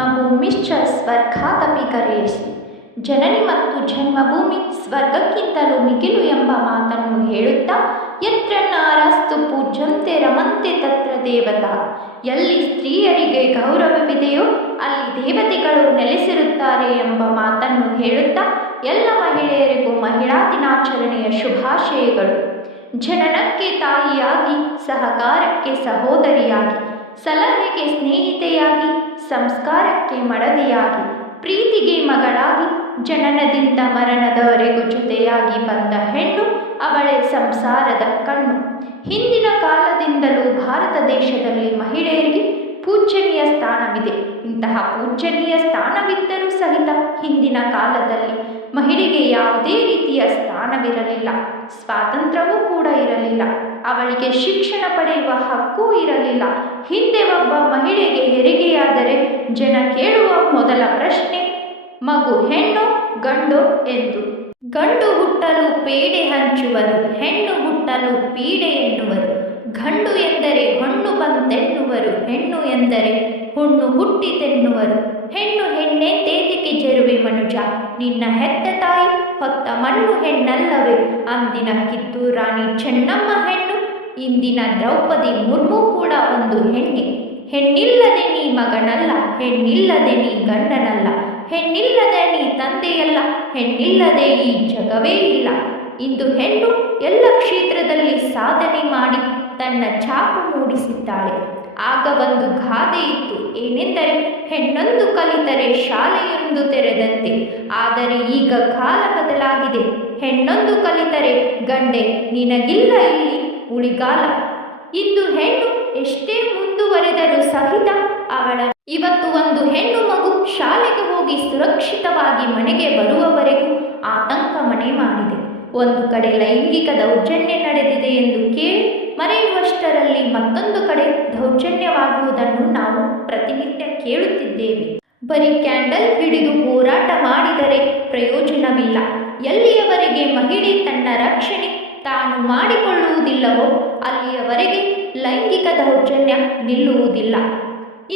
ಜನ್ಮಭೂಮಿಶ್ಚ ಸ್ವರ್ಗಾದಪಿ ಗರೇಯಸಿ. ಜನನಿ ಮತ್ತು ಜನ್ಮಭೂಮಿ ಸ್ವರ್ಗಕ್ಕಿಂತಲೂ ಮಿಗಿಲು ಎಂಬ ಮಾತನ್ನು ಹೇಳುತ್ತಾ ಯತ್ರ ನಾರಾಸ್ತು ಪೂಜ್ಯಂತೆ ರಮಂತೆ ತತ್ರ ದೇವತಾ. ಎಲ್ಲಿ ಸ್ತ್ರೀಯರಿಗೆ ಗೌರವವಿದೆಯೋ ಅಲ್ಲಿ ದೇವತೆಗಳು ನೆಲೆಸಿರುತ್ತಾರೆ ಎಂಬ ಮಾತನ್ನು ಹೇಳುತ್ತಾ ಎಲ್ಲ ಮಹಿಳೆಯರಿಗೂ ಮಹಿಳಾ ದಿನಾಚರಣೆಯ ಶುಭಾಶಯಗಳು. ಜನನಕ್ಕೆ ತಾಯಿಯಾಗಿ, ಸಹಕಾರಕ್ಕೆ ಸಹೋದರಿಯಾಗಿ, ಸಲಹೆಗೆ ಸ್ನೇಹಿತೆಯಾಗಿ, ಸಂಸ್ಕಾರಕ್ಕೆ ಮಡದಿಯಾಗಿ, ಪ್ರೀತಿಗೆ ಮಗಳಾಗಿ, ಜನನದಿಂದ ಮರಣದವರೆಗೂ ಜೊತೆಯಾಗಿ ಬಂದ ಹೆಣ್ಣು ಅವಳೇ ಸಂಸಾರದ ಕಣ್ಣು. ಹಿಂದಿನ ಕಾಲದಿಂದಲೂ ಭಾರತ ದೇಶದಲ್ಲಿ ಮಹಿಳೆಯರಿಗೆ ಪೂಜ್ಯನೀಯ ಸ್ಥಾನವಿದೆ. ಇಂತಹ ಪೂಜ್ಯನೀಯ ಸ್ಥಾನವಿದ್ದರೂ ಸಹಿತ ಹಿಂದಿನ ಕಾಲದಲ್ಲಿ ಮಹಿಳೆಗೆ ಯಾವುದೇ ರೀತಿಯ ಸ್ಥಾನವಿರಲಿಲ್ಲ, ಸ್ವಾತಂತ್ರ್ಯವೂ ಕೂಡ ಇರಲಿಲ್ಲ, ಅವಳಿಗೆ ಶಿಕ್ಷಣ ಪಡೆಯುವ ಹಕ್ಕೂ ಇರಲಿಲ್ಲ. ಹಿಂದೆ ಒಬ್ಬ ಮಹಿಳೆಗೆ ಹೆರಿಗೆಯಾದರೆ ಜನ ಕೇಳುವ ಮೊದಲ ಪ್ರಶ್ನೆ ಮಗು ಹೆಣ್ಣು ಗಂಡು ಎಂದು. ಗಂಡು ಹುಟ್ಟಲು ಪೇಡೆ ಹಂಚುವರು, ಹೆಣ್ಣು ಹುಟ್ಟಲು ಪೀಡೆ ಎನ್ನುವರು. ಗಂಡು ಎಂದರೆ ಹೊಣ್ಣು ಬಂತೆನ್ನುವರು, ಹೆಣ್ಣು ಎಂದರೆ ಹುಣ್ಣು ಹುಟ್ಟಿತೆನ್ನುವರು. ಹೆಣ್ಣು ಹೆಣ್ಣೆಂದೇತಿಕೆ ಜರುವೆ ಮನುಜ, ನಿನ್ನ ಹೆತ್ತ ತಾಯಿ ಹೊತ್ತ ಮಣ್ಣು ಹೆಣ್ಣಲ್ಲವೇ. ಅಂದಿನ ಕಿತ್ತೂರು ರಾಣಿ ಚೆನ್ನಮ್ಮ ಹೆಣ್ಣು, ಇಂದಿನ ದ್ರೌಪದಿ ಮುರ್ಮು ಕೂಡ ಒಂದು ಹೆಣ್ಣೆ. ಹೆಣ್ಣಿಲ್ಲದೆ ನೀ ಮಗನಲ್ಲ, ಹೆಣ್ಣಿಲ್ಲದೆ ನೀ ಗಂಡನಲ್ಲ, ಹೆಣ್ಣಿಲ್ಲದೆ ನೀ ತಂದೆಯಲ್ಲ, ಹೆಣ್ಣಿಲ್ಲದೆ ಈ ಜಗವೇ ಇಲ್ಲ. ಇಂದು ಹೆಣ್ಣು ಎಲ್ಲ ಕ್ಷೇತ್ರದಲ್ಲಿ ಸಾಧನೆ ಮಾಡಿ ತನ್ನ ಛಾಪು ಮೂಡಿಸಿದ್ದಾಳೆ. ಆಗ ಒಂದು ಗಾದೆ ಇತ್ತು, ಏನೆಂದರೆ ಹೆಣ್ಣೊಂದು ಕಲಿತರೆ ಶಾಲೆಯೊಂದು ತೆರೆದಂತೆ. ಆದರೆ ಈಗ ಕಾಲ ಬದಲಾಗಿದೆ, ಹೆಣ್ಣೊಂದು ಕಲಿತರೆ ಗಂಡೆ ನಿನಗಿಲ್ಲ ಇಲ್ಲಿ ಉಳಿಗಾಲ. ಇಂದು ಹೆಣ್ಣು ಎಷ್ಟೇ ಮುಂದುವರೆದರೂ ಸಹಿತ ಇವತ್ತು ಒಂದು ಹೆಣ್ಣು ಮಗು ಶಾಲೆಗೆ ಹೋಗಿ ಸುರಕ್ಷಿತವಾಗಿ ಮನೆಗೆ ಬರುವವರೆಗೂ ಆತಂಕ ಮನೆ ಮಾಡಿದೆ. ಒಂದು ಕಡೆ ಲೈಂಗಿಕ ದೌರ್ಜನ್ಯ ನಡೆದಿದೆ ಎಂದು ಕೇಳಿ ಮರೆಯುವಷ್ಟರಲ್ಲಿ ಮತ್ತೊಂದು ಕಡೆ ದೌರ್ಜನ್ಯವಾಗುವುದನ್ನು ನಾವು ಪ್ರತಿನಿತ್ಯ ಕೇಳುತ್ತಿದ್ದೇವೆ. ಬರೀ ಕ್ಯಾಂಡಲ್ ಹಿಡಿದು ಹೋರಾಟ ಮಾಡಿದರೆ ಪ್ರಯೋಜನವಿಲ್ಲ. ಎಲ್ಲಿಯವರೆಗೆ ಮಹಿಳೆ ತನ್ನ ರಕ್ಷಣೆ ತಾನು ಮಾಡಿಕೊಳ್ಳುವುದಿಲ್ಲವೋ ಅಲ್ಲಿಯವರೆಗೆ ಲೈಂಗಿಕ ದೌರ್ಜನ್ಯ ನಿಲ್ಲುವುದಿಲ್ಲ.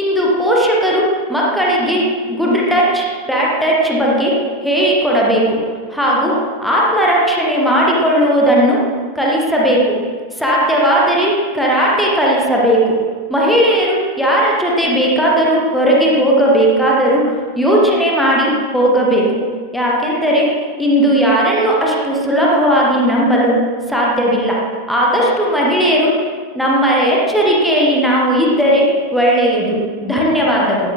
ಇಂದು ಪೋಷಕರು ಮಕ್ಕಳಿಗೆ ಗುಡ್ ಟಚ್ ಬ್ಯಾಡ್ ಟಚ್ ಬಗ್ಗೆ ಹೇಳಿಕೊಡಬೇಕು ಹಾಗೂ ಆತ್ಮರಕ್ಷಣೆ ಮಾಡಿಕೊಳ್ಳುವುದನ್ನು ಕಲಿಸಬೇಕು. ಸಾಧ್ಯವಾದರೆ ಕರಾಟೆ ಕಲಿಸಬೇಕು. ಮಹಿಳೆಯರು ಯಾರ ಜೊತೆ ಬೇಕಾದರೂ ಹೊರಗೆ ಹೋಗಬೇಕಾದರೂ ಯೋಚನೆ ಮಾಡಿ ಹೋಗಬೇಕು. ಯಾಕೆಂದರೆ ಇಂದು ಯಾರನ್ನು ಅಷ್ಟು ಸುಲಭವಾಗಿ ನಂಬಲು ಸಾಧ್ಯವಿಲ್ಲ. ಆದಷ್ಟು ಮಹಿಳೆಯರು ನಮ್ಮ ಎಚ್ಚರಿಕೆಯಲ್ಲಿ ನಾವು ಇದ್ದರೆ ಒಳ್ಳೆಯದು. ಧನ್ಯವಾದಗಳು.